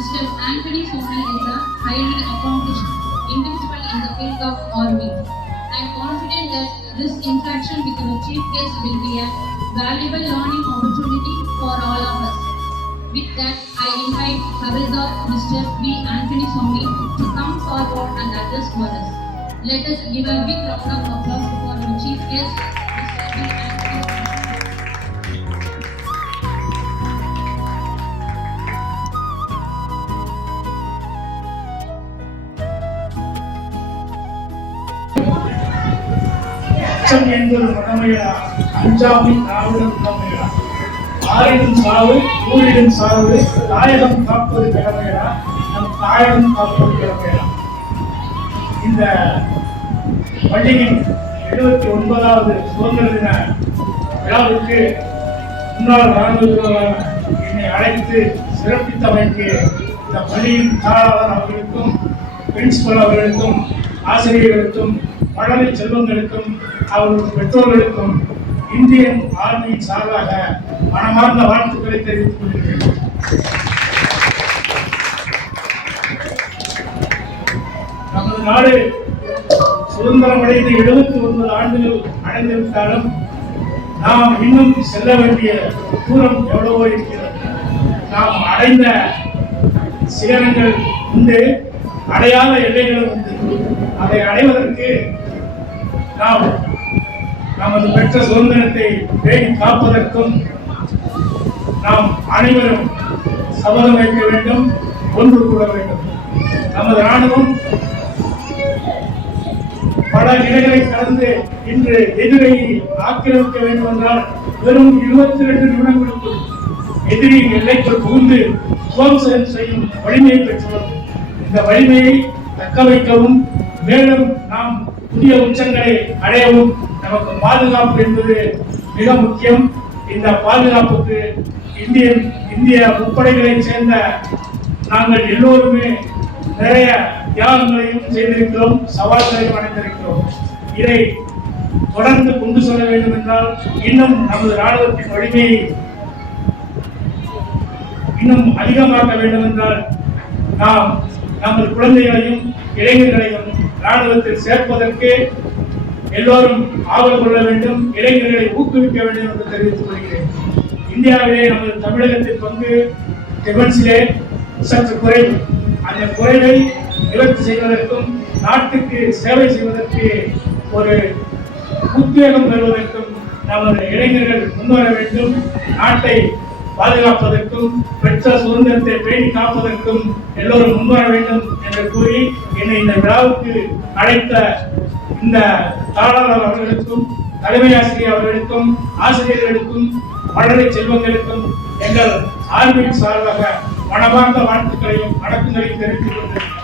Mr. Anthony Somi is a highly accomplished individual in the field of army. I am confident that this interaction with our chief guest will be a valuable learning opportunity for all of us. With that, I invite Havildar Mr. B. Anthony Somi to come forward and address for us. Let us give a big round of applause for our chief guest, Mr. B. Anthony Somi. அச்சம் என்பது மனமையா, அஞ்சாமை நாவிடம் உடமையா, ஆறிடும் சாவு ஊரிடும் சாவு, தாயகம் காப்பது கடமையா, நம் தாயகம் காப்பது கடமையா. இந்த பள்ளியின் 79வது சுதந்திர தின விழாவுக்கு முன்னாள் ராணுவ வீரரான என்னை அழைத்து சிறப்பித்தமைக்கு இந்த பள்ளியின் தாளாளர் அவர்களுக்கும், பிரின்சிபல் அவர்களுக்கும், ஆசிரியர்களுக்கும், பழனி செல்வங்களுக்கும், அவர்கள் பெற்றோர்களுக்கும் இந்தியன் ஆர்மியின் சார்பாக மனமார்ந்த வாழ்த்துக்களை தெரிவித்துக் கொள்கிறேன். நமது நாடு சுதந்திரம் அடைந்து 79 ஆண்டுகள் அடைந்திருந்தாலும் நாம் இன்னும் செல்ல வேண்டிய தூரம் எவ்வளவோ இருக்கிறது. நாம் அடைந்த சிகரங்கள் உண்டு, அடையாத எல்லைகளும் உண்டு. அதை அடைவதற்கு நாம் நமது பெற்ற சுதந்திரத்தை பேணி காப்பதற்கும் நாம் அனைவரும் சபதம் வைக்க வேண்டும், ஒன்று கூட வேண்டும். நமது ராணுவம் பல நிலைகளை கடந்து இன்று எதிரை ஆக்கிரமிக்க வேண்டும் என்றால் வெறும் 22 நிமிடங்களுக்குள் எதிரியின் எல்லைக்குள் புகுந்து துவம்சம் செய்யும் வலிமையை பெற்றுள்ளது. இந்த வலிமையை தக்க வைக்கவும் மேலும் நாம் புதிய உச்சங்களை அடையவும் நமக்கு பாதுகாப்பு என்பது மிக முக்கியம். இந்த பாதுகாப்புக்கு இந்திய முப்படைகளை சேர்ந்த நாங்கள் எல்லோருமே நிறைய தியாகங்களையும் செய்திருக்கிறோம், சவால்களையும் அடைந்திருக்கிறோம். இதை தொடர்ந்து கொண்டு செல்ல வேண்டும் என்றால் இன்னும் நமது ராணுவத்தின் வலிமையை இன்னும் அதிகமாக்க வேண்டும் என்றால் நாம் நமது குழந்தைகளையும் இளைஞர்களையும் ராணுவத்தில் சேர்ப்பதற்கு எல்லோரும் ஆவல் கொள்ள வேண்டும், இளைஞர்களை ஊக்குவிக்க வேண்டும் என்று தெரிவித்துக் கொள்கிறேன். இந்தியாவிலே நமது தமிழகத்தின் பங்கு டிஃபென்ஸிலே சற்று குறைவு. அந்த குறைவை நிவர்த்தி செய்வதற்கும் நாட்டுக்கு சேவை செய்வதற்கு ஒரு உத்வேகம் பெறுவதற்கும் நமது இளைஞர்கள் முன்வர வேண்டும். நாட்டை பாதுகாப்பதற்கும் பெற்ற சுதந்திரத்தை பேணி காப்பதற்கும் எல்லோரும் முன்வர வேண்டும் என்று கூறி என்னை இந்த விழாவுக்கு அழைத்த இந்த தாளாளர் அவர்களுக்கும், தலைமை ஆசிரியர் அவர்களுக்கும், ஆசிரியர்களுக்கும், பழனி செல்வங்களுக்கும் எங்கள் ஆர்மியின் சார்பாக மனமார்ந்த வாழ்த்துக்களையும் வணக்கங்களையும் தெரிவித்துக் கொண்டிருக்கிறோம்.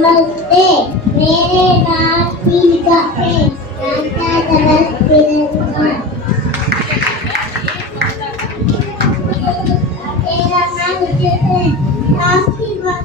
नमस्ते, मेरे नाम टीका है। मेरा नाम है। आपकी बात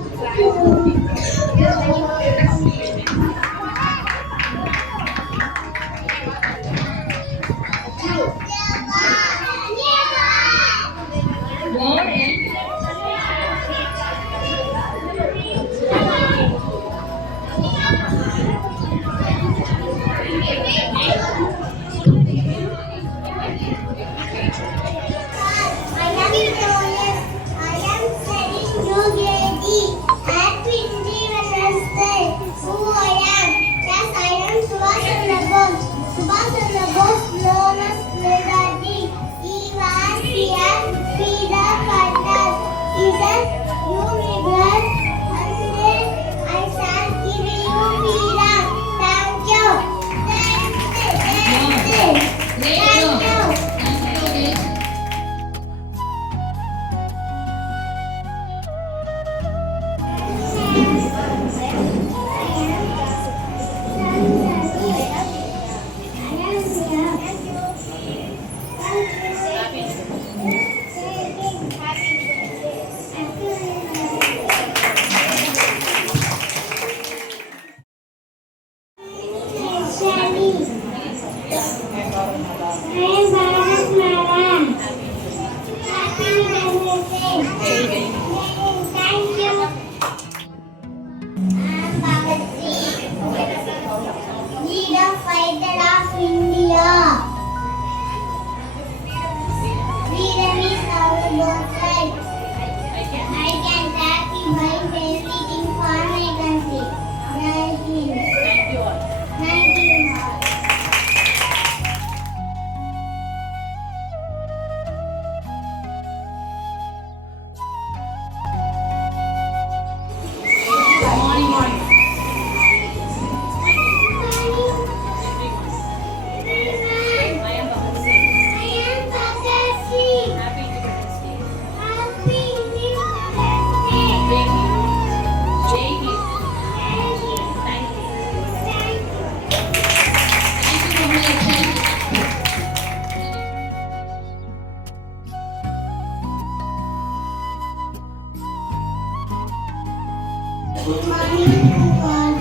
Good morning to all.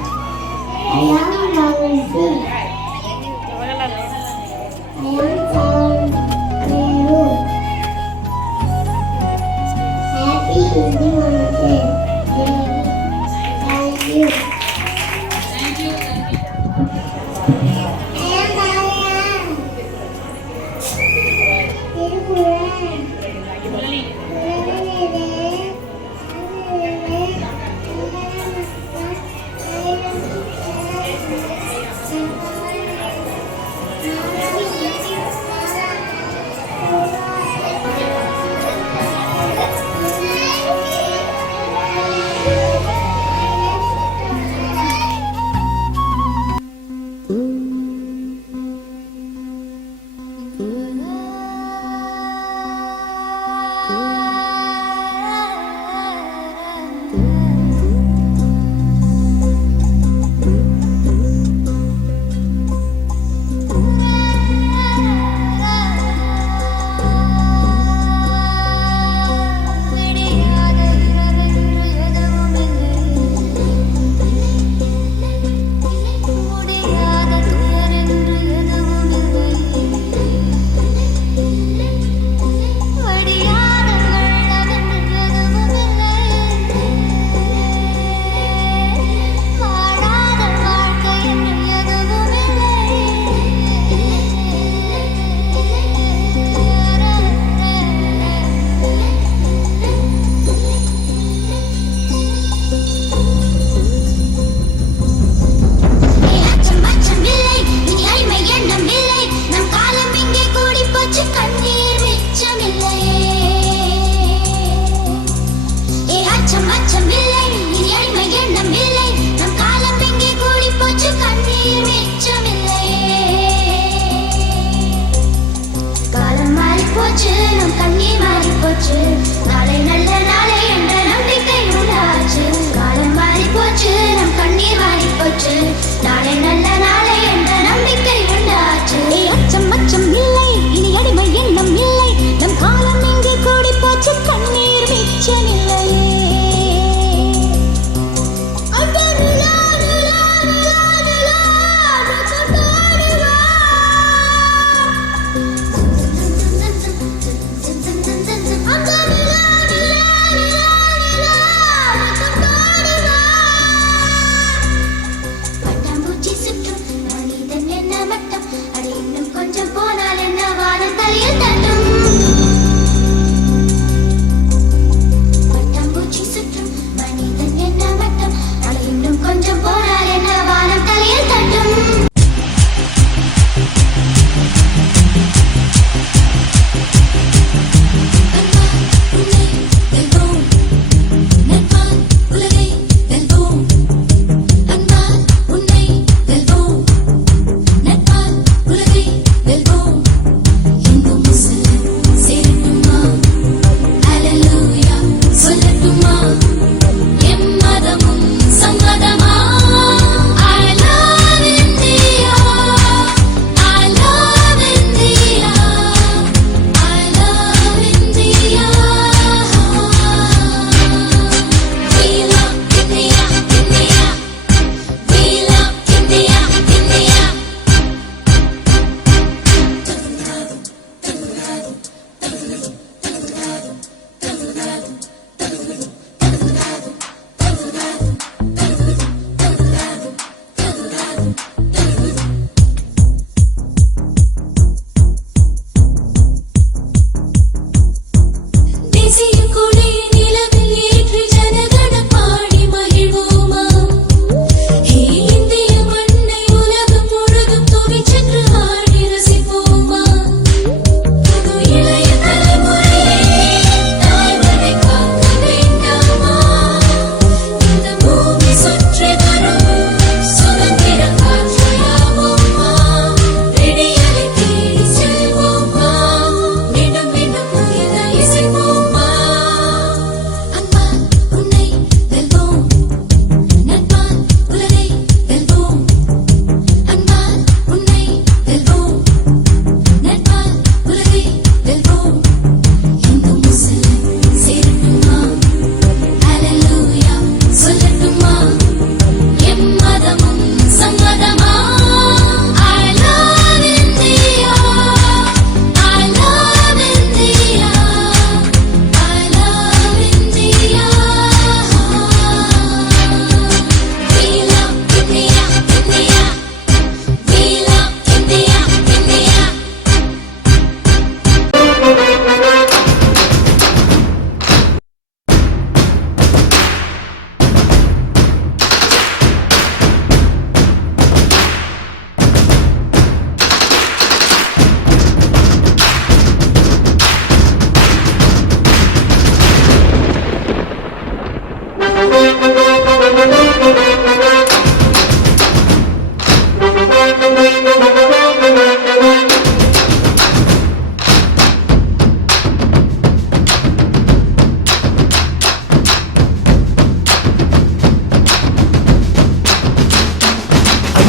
I am Namaste. I am from Peru. Happy Independence Day. Thank you. Thank you. I am Marian. Tirukuran. Thank you.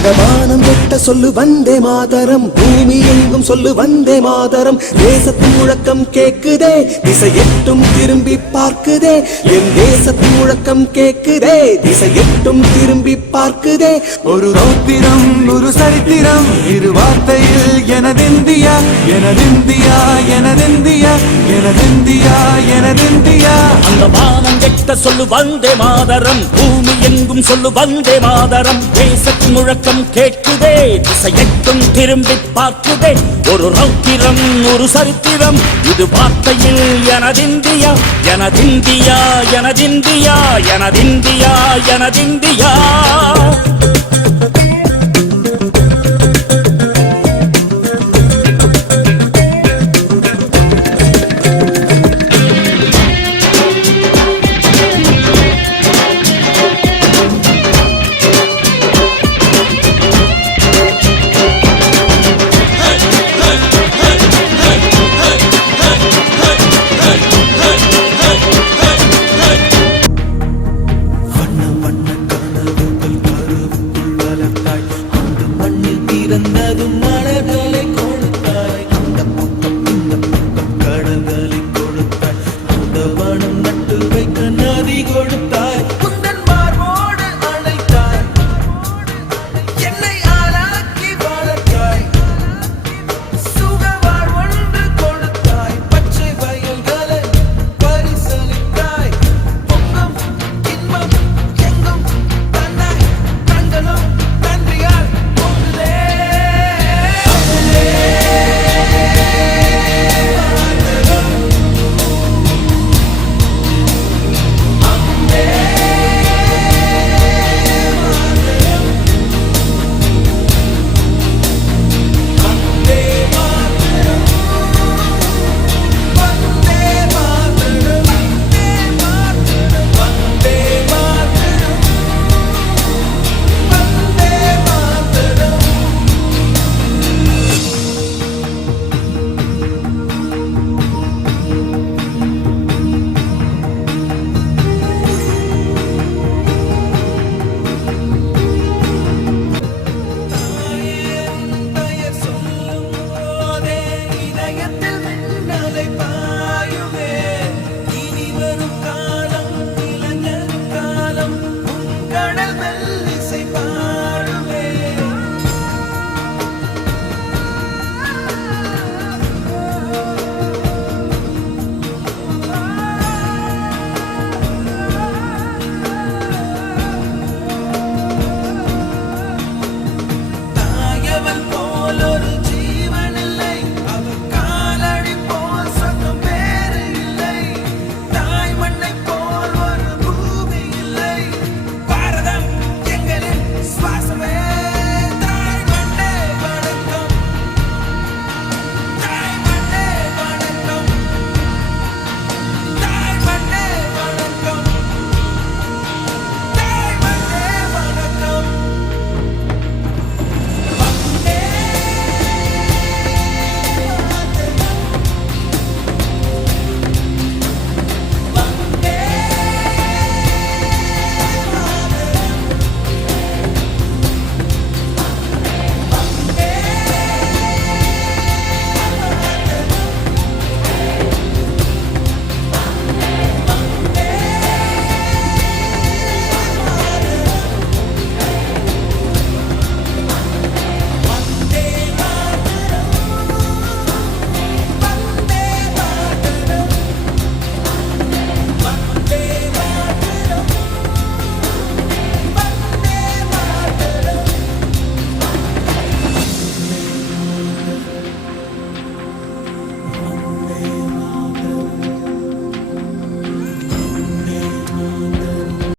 அந்த வானம் எட்ட சொல்லு வந்தே மாதரம், பூமி எங்கும் சொல்லு வந்தே மாதரம். தேசத்தின் முழக்கம் கேக்குதே, திசை எட்டும் திரும்பி பார்க்குதே. என் தேசத்தின் முழக்கம் கேக்குதே, திசை எட்டும் திரும்பி பார்க்குதே. ஒரு ரௌத்திரம் ஒரு சரித்திரம் இரு வார்த்தையில் எனதிந்தியா எனதிந்தியா எனதிந்தியா எனதிந்தியா எனதிந்தியா. அந்த வானம் எட்ட சொல்லு வந்தே மாதரம், பூமி எங்கும் சொல்லு வந்தே மாதரம். தேசத்தின் முழக்கம் கேட்குதே, திசை எட்டும் திரும்பி பார்க்குதே. ஒரு ரௌத்திரம் ஒரு சரித்திரம் இது வார்த்தையில் எனதிந்தியா எனதிந்தியா எனதிந்தியா எனதிந்தியா எனதிந்தியா. அந்த மண்ணில் பிறந்ததும் மலர்கள்